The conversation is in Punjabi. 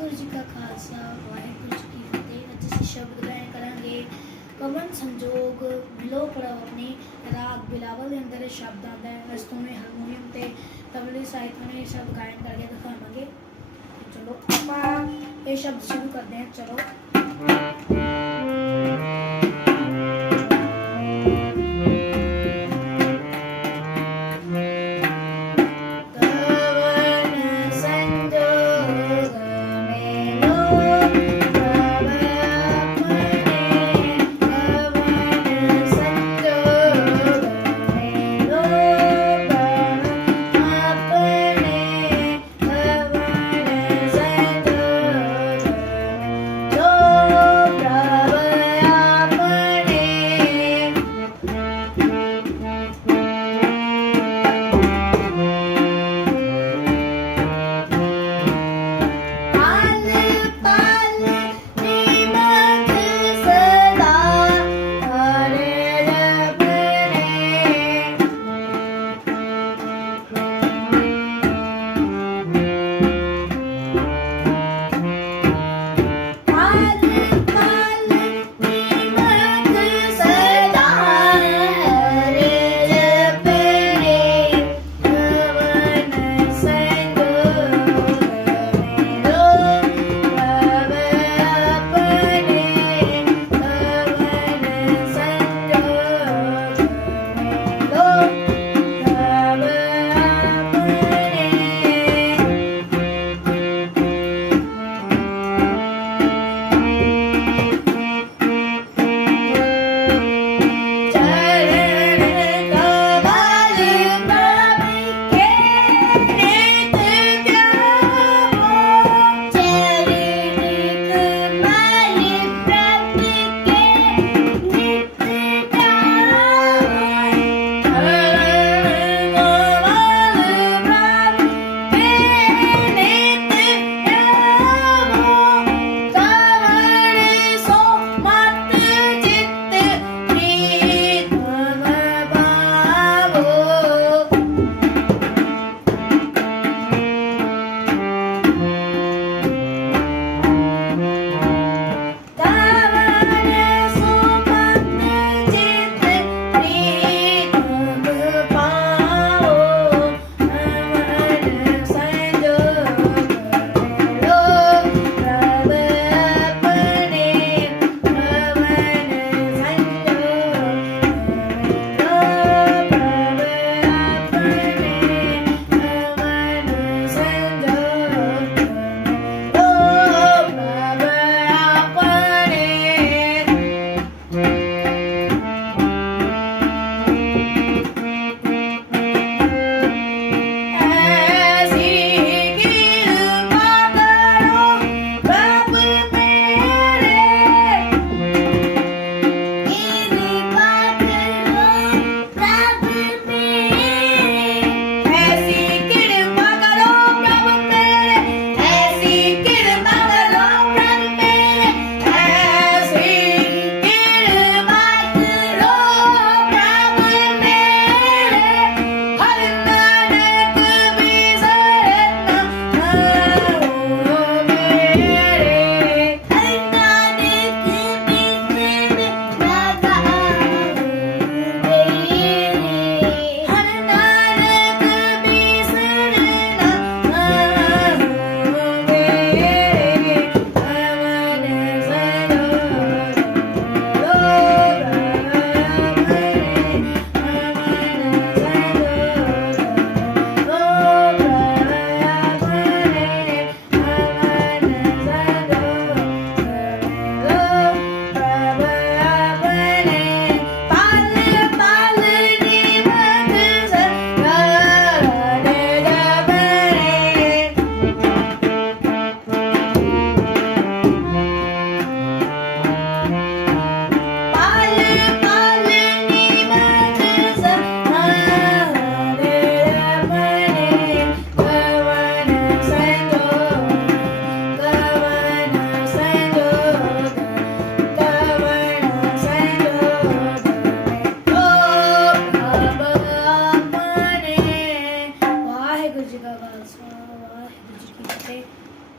ਵਾਹਿਗੁਰੂ ਜੀ ਕਾ ਖਾਲਸਾ, ਵਾਹਿਗੁਰੂ ਜੀ ਕੀ ਫਤਿਹ। ਅੱਜ ਅਸੀਂ ਸ਼ਬਦ ਗਾਇਨ ਕਰਾਂਗੇ ਕਮਨ ਸੰਜੋਗ ਬਿਲੋ ਪੜਾਵ ਆਪਣੀ ਰਾਗ ਬਿਲਾਵਲ ਦੇ ਅੰਦਰ ਸ਼ਬਦ ਆਉਂਦਾ ਹੈ ਇਸ ਤੋਂ ਮੈਂ ਹਾਰਮੋਨੀਅਮ ਤੇ ਤਬਲੇ ਸਾਹਿਤ ਨੇ ਸ਼ਬਦ ਗਾਇਨ ਕਰਕੇ ਦਿਖਾਵਾਂਗੇ। ਚਲੋ ਆਪਾਂ ਇਹ ਸ਼ਬਦ ਸ਼ੁਰੂ ਕਰਦੇ ਹਾਂ, ਚਲੋ।